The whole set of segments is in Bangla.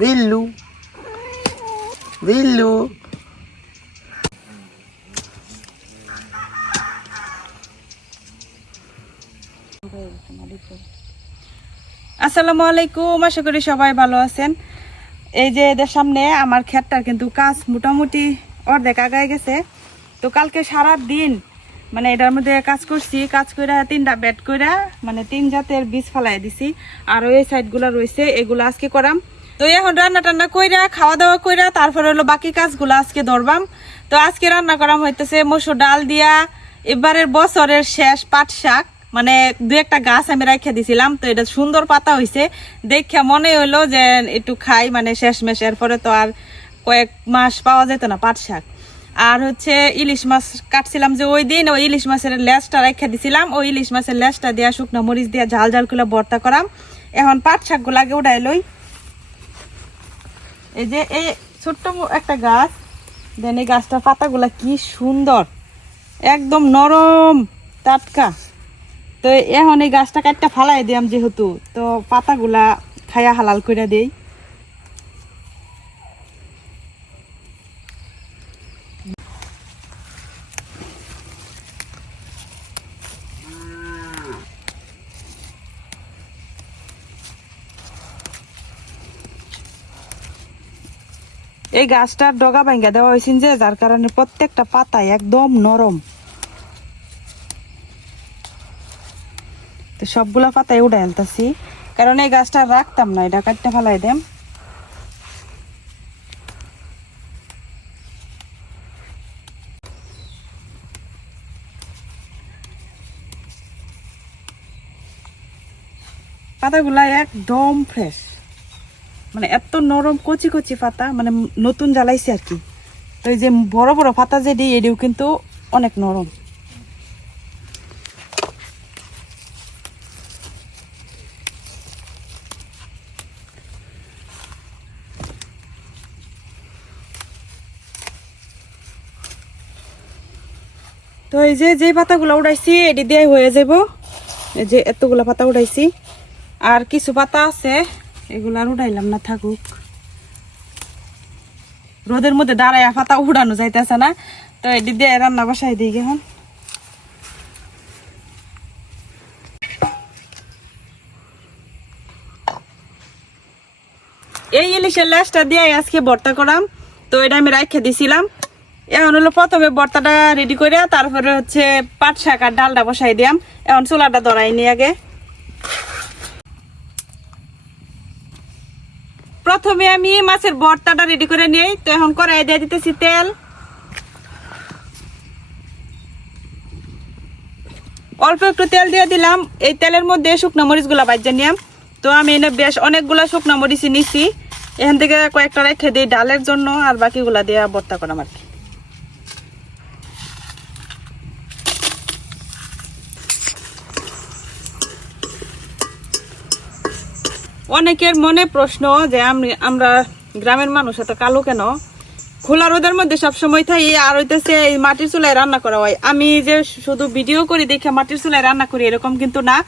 বিল্লু বিল্লু আসসালামু আলাইকুম আশা করি সবাই ভালো আছেন। এই যে এদের সামনে আমার ক্ষেতটার কিন্তু কাজ মোটামুটি অর্ধেক আগায় গেছে। তো কালকে সারা দিন মানে এটার মধ্যে কাজ করছি, কাজ করে তিনটা বেড করে মানে তিন জাতের বীজ ফালাই দিছি। আর ওই সাইডগুলো রয়েছে এগুলো আজকে করাম। তো এখন রান্না টান্না কইরা, খাওয়া দাওয়া কইরা তারপরে হলো বাকি কাজগুলো আজকে ধরবাম। তো আজকে রান্না করাম হইতেছে মসুর ডাল দিয়া। এবারের বছরের শেষ পাট শাক মানে দু একটা গাছ আমি রাখা দিছিলাম, তো এটা সুন্দর পাতা হইছে। দেখে মনে হইল যে একটু খাই মানে শেষ মেশ এরপরে তো আর কয়েক মাস পাওয়া যেত না পাট শাক আর হচ্ছে ইলিশ মাছ কাটছিলাম যে ওই দিন, ওই ইলিশ মাছের লেজটা রেখে দিছিলাম। ওই ইলিশ মাছের লেজটা দিয়া শুকনো মরিচ দিয়া ঝাল ঝাল করে ভর্তা করাম। এখন পাট শাকগুলো আগে উঠাই লই। এই যে এই ছোট্ট একটা গাছ, দেন এই গাছটার পাতাগুলো কি সুন্দর, একদম নরম টাটকা। তো এখন এই গাছটা কাটটা ফালাই দিয়াম যেহেতু, তো পাতাগুলা খায়া হালাল করে দেই। এই গাছটার ডগা ভাঙ্গা দেওয়া হয়েছে যে, যার কারণে প্রত্যেকটা পাতায় একদম নরম। তো সবগুলা পাতায় উড়ে আনতেছি কারণ এই গাছটা রাখতাম না, এটা কাটতে ফেলাই দেম। পাতাগুলা একদম ফ্রেশ মানে এত নরম কচি কচি পাতা মানে নতুন জ্বালাইছে আর কি। তো এই যে বড় বড় পাতা যে দিই এটিও কিন্তু অনেক নরম। তো এই যে যে পাতাগুলো উড়াইছি এটি দিয়ে হয়ে যাব এই যে এতগুলো পাতা উড়াইছি। আর কিছু পাতা আছে এগুলো আর উড়াইলাম না, থাকুক। রোদের মধ্যে দাঁড়ায় পাতা উড়ানো যাইতেছে না, তো এটি দিয়ে রান্না বসাই দিই এখন। এই ইলিশের লেসটা দিয়ে আজকে ভর্তা করাম, তো এটা আমি রাখে দিছিলাম। এখন হলো প্রথমে ভর্তাটা রেডি করে, তারপরে হচ্ছে পাট শাক আর ডালটা বসাই দিয়াম। এখন চুলাটা ধরাই নি আগে। প্রথমে আমি মাছের ভর্তাটা রেডি করে নিই, তো এখন কড়াই দিয়ে দিতেছি তেল। অল্প একটু তেল দিয়ে দিলাম, এই তেলের মধ্যে শুকনো মরিচগুলা বাজ্যা নিলাম। তো আমি এনে বেশ অনেকগুলা শুকনো মরিচ নিছি, এখান থেকে কয়েকটা রেখে দিই ডালের জন্য, আর বাকিগুলা দিয়ে ভর্তা করাম আর কি। অনেকের মনে প্রশ্ন যে আম- আমরা গ্রামের মানুষ, এত কালো কেন? খোলা রোদের মধ্যে সবসময় থাই আর হইতেছে এই মাটির চুলায় রান্না করা হয়। আমি যে শুধু ভিডিও করি দেখে মাটির চুলায় রান্না করি এরকম কিন্তু না।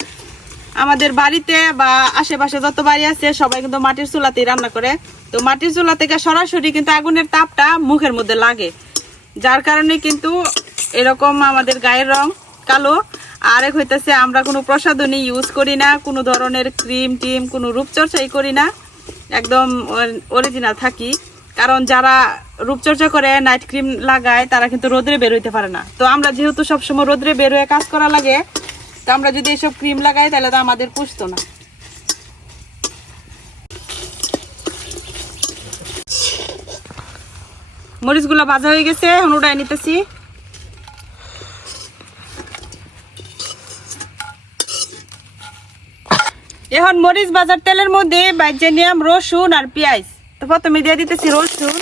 আমাদের বাড়িতে বা আশেপাশে যত বাড়ি আছে, সবাই কিন্তু মাটির চুলাতেই রান্না করে। তো মাটির চুলা থেকে সরাসরি কিন্তু আগুনের তাপটা মুখের মধ্যে লাগে। যার কারণে কিন্তু এরকম আমাদের গায়ের রং কালো। আরেক হইতেছে, আমরা কোনো প্রসাধনী ইউজ করি না, কোনো ধরনের ক্রিম টিম, কোনো রূপচর্চাই করি না। একদম অরিজিনাল থাকি। কারণ যারা রূপচর্চা করে নাইট ক্রিম লাগায়, তারা কিন্তু রোদ্রে বের হইতে পারে না। তো আমরা যেহেতু সবসময় রোদ্রে বের হয়ে কাজ করা লাগে, তো আমরা যদি এসব ক্রিম লাগাই, তাহলে তো আমাদের পুষতো না। মরিচগুলো ভাজা হয়ে গেছে, এখন নিতেছি। এখন মরিচ বাজার তেলের মধ্যে বাইজে নিয়াম রসুন আর পেঁয়াজ। তো প্রথমে দিয়ে দিতেছি রসুন।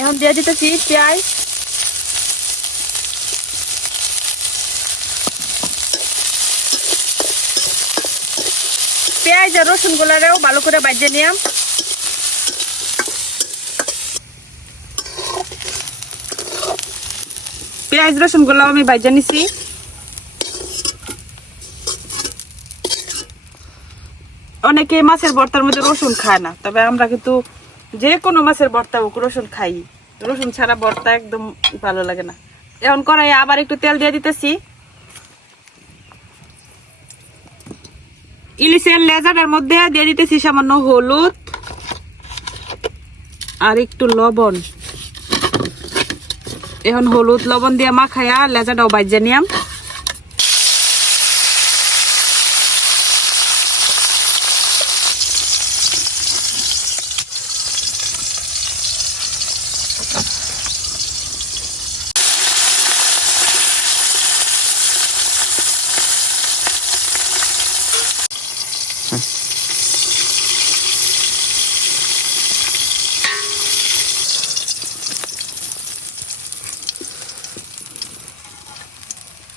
এখন দিয়ে দিতেছি পেঁয়াজ। পেঁয়াজ আর রসুন গুলারেও ভালো করে বাজিয়ে নিয়াম পেঁয়াজ রসুনগুলো আমি ভাজা নিছি। অনেকে মাছের ভর্তার মধ্যে রসুন খায় না, তবে আমরা কিন্তু যে কোনো মাছের ভর্তা হোক রসুন খাই। রসুন ছাড়া ভর্তা একদম ভালো লাগে না। এখন কড়াই আবার একটু তেল দিয়ে দিতেছি। ইলিশের লেজারের মধ্যে দিয়ে দিতেছি সামান্য হলুদ আর একটু লবণ। এখন হলুদ লবণ দিয়ে মাখাইয়া লেজাটাও বাজ্যা নিয়াম।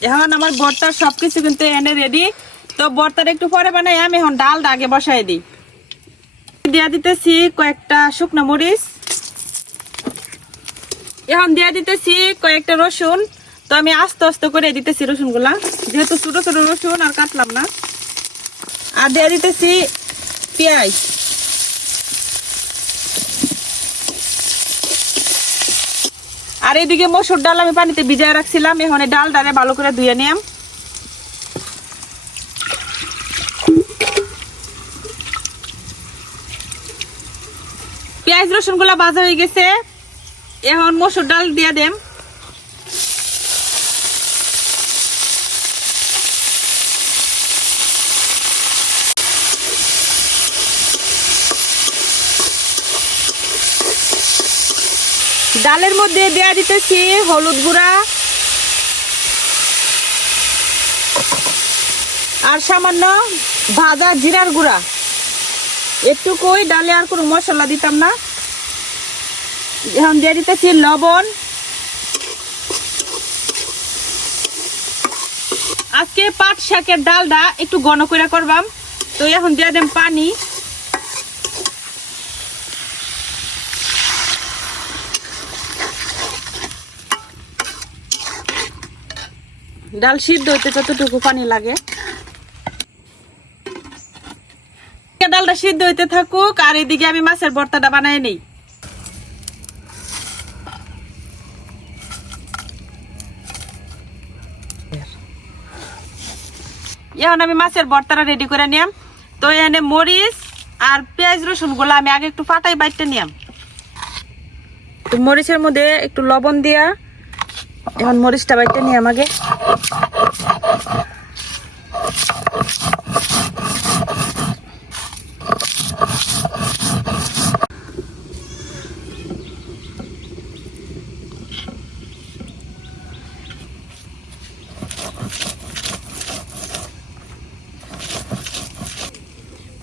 এখন আমার বর্তার সবকিছু কিন্তু এনে রেডি তো বর্তার একটু পরে বানাই, আমি এখন ডালটা আগে বসাই দিই। দিয়া দিতেছি কয়েকটা শুকনো মরিচ। এখন দিয়া দিতেছি কয়েকটা রসুন। তো আমি আস্তে আস্তে করে দিতেছি রসুনগুলা যেহেতু ছোট ছোট রসুন আর কাটলাম না। আর দিয়া দিতেছি পেঁয়াজ। আর এদিকে মসুর ডাল আমি পানিতে ভিজায় রাখছিলাম। এখন ডাল ডালে ভালো করে ধুয়ে নিলাম পেঁয়াজ রসুনগুলা ভাজা হয়ে গেছে। এখন মসুর ডাল দিয়ে দেম। ডালের মধ্যে দেয়া দিতেছি হলুদ গুঁড়া। আর সামান্য ভাজা জিরার গুঁড়া। একটু কই ডালে আর কোনো মশলা দিতাম না। এখন দিয়ে দিতেছি লবণ। আজকে পাট শাকের ডালটা একটু ঘন করে করবাম। তো এখন দিয়ে দেন পানি। ডাল সিদ্ধ হইতে যতটুকু পানি লাগে। ডালটা সিদ্ধ হইতে থাকুক, আর এদিকে আমি মাছের ভর্তাটা বানাই নেই। এখন আমি মাছের ভর্তাটা রেডি করে নিয়াম। তো এখানে মরিচ আর পেঁয়াজ রসুনগুলো আমি আগে একটু ফাটাই বাইটে নিয়াম। তো মরিচের মধ্যে একটু লবণ দিয়া এখন মরিচটা বাইটে নিয়ে আমাকে।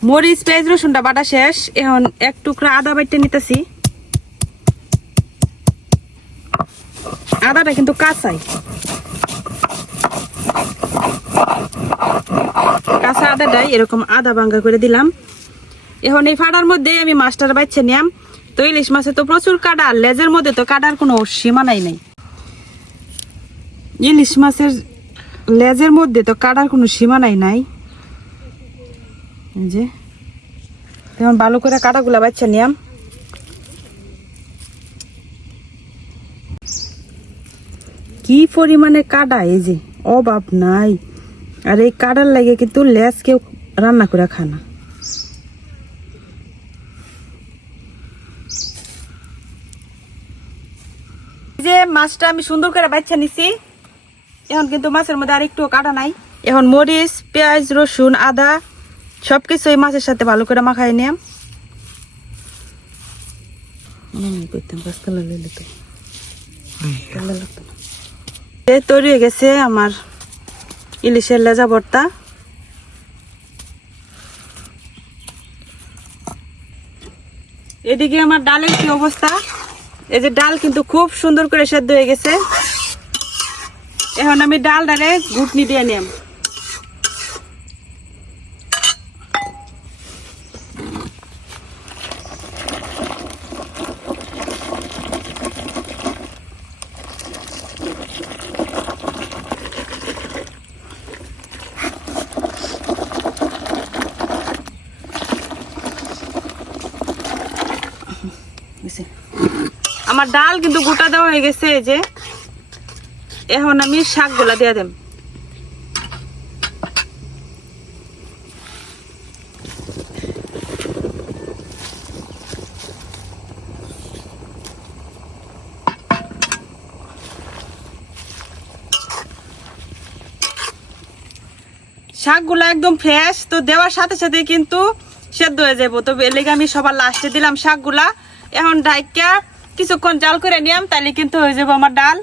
মরিচ, পেঁয়াজ, রসুনটা বাটা শেষ। এখন এক টুকরা আদা বাইটে নিতেছি। আদাটা কিন্তু কাঁচাই। কাঁচা আদাটাই এরকম আদা ভাঙ্গা করে দিলাম। এখন এই ফাড়ার মধ্যে আমি মাছটার বাইছে নিয়াম। তো ইলিশ মাছে তো প্রচুর কাটা লেজের মধ্যে তো কাটার কোনো সীমানাই নেই। ইলিশ মাছের লেজের মধ্যে তো কাটার কোনো সীমানাই নাই। যে যেমন ভালো করে কাটাগুলা বাচ্চা নিয়াম। কি পরিমাণে কাটা এই যে অভাব নাই। আর এই কাটার লাগে কিন্তু লেজ কেউ রান্না করে খানা যে মাছটা আমি সুন্দর করে বাচ্চা নিছি। এখন কিন্তু মাছের মধ্যে আর একটু কাটা নাই। এখন মরিচ পেঁয়াজ রসুন আদা সব কিছু এই মাছের সাথে ভালো করে মাখাই নিয়াম করতাম তো। লাগতো না। তৈরি হয়ে গেছে আমার ইলিশের লেজা ভর্তা। এদিকে আমার ডালের কি অবস্থা? এই যে ডাল কিন্তু খুব সুন্দর করে সেদ্ধ হয়ে গেছে। এখন আমি ডাল ডালে ঘুটনি দিয়ে নিলাম আমার ডাল কিন্তু গোটা দেওয়া হয়ে গেছে যে। এখন আমি শাকগুলা দিয়ে দেব। শাকগুলো একদম ফ্রেশ তো দেওয়ার সাথে সাথে কিন্তু সেদ্ধ হয়ে যাব তো এর আমি সবার লাস্টে দিলাম শাকগুলা। এখন ডাইকা কিছুক্ষণ জাল করে নিয়াম তাহলে কিন্তু হয়ে যাব আমার ডাল।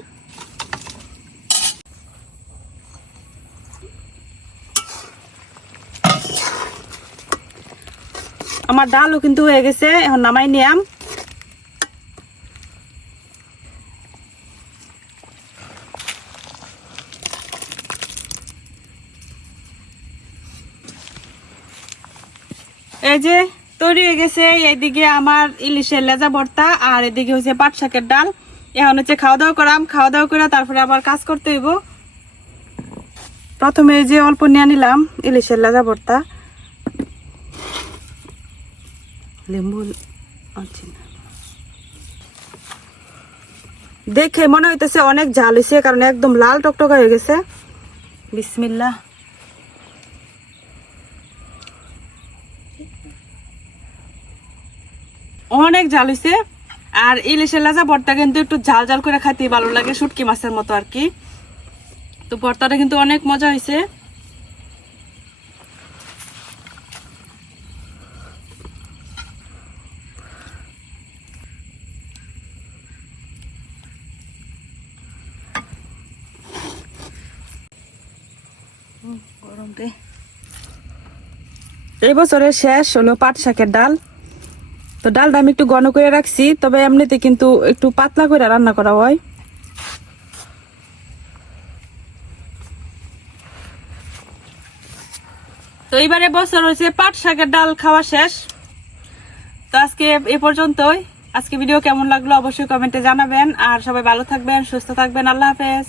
আমার ডালও কিন্তু হয়ে গেছে, এখন নামাই নিয়াম। এই যে তৈরি হয়ে গেছে। এইদিকে আমার ইলিশের লেজা ভর্তা আর এদিকে হচ্ছে পাট শাকের ডাল। এখন হচ্ছে খাওয়া দাওয়া করাম। খাওয়া দাওয়া করে তারপরে আবার কাজ করতে হইব। প্রথমে যে অল্প নিয়ে নিলাম ইলিশের লেজা ভর্তা। লেম্বু। দেখে মনে হইতেছে অনেক ঝাল হয়েছে কারণ একদম লাল টকটকা হয়ে গেছে। বিসমিল্লাহ। অনেক ঝাল হয়েছে আর ইলিশের লাজা ভর্তা কিন্তু একটু ঝাল ঝাল করে খাইতে ভালো লাগে শুটকি মাছের মতো আর কি। তো ভর্তাটা কিন্তু অনেক মজা হয়েছে উম, গরম রে এই বছরের শেষ হলো পাট শাকের ডাল। তো ডালটা আমি একটু ঘন করে রাখছি, তবে এমনিতে কিন্তু একটু পাতলা করে রান্না করা হয়। তো এইবারে বছর হয়েছে পাট শাকের ডাল খাওয়া শেষ। তো আজকে এ পর্যন্তই। আজকে ভিডিও কেমন লাগল অবশ্যই কমেন্টে জানাবেন। আর সবাই ভালো থাকবেন, সুস্থ থাকবেন। আল্লাহ হাফেজ।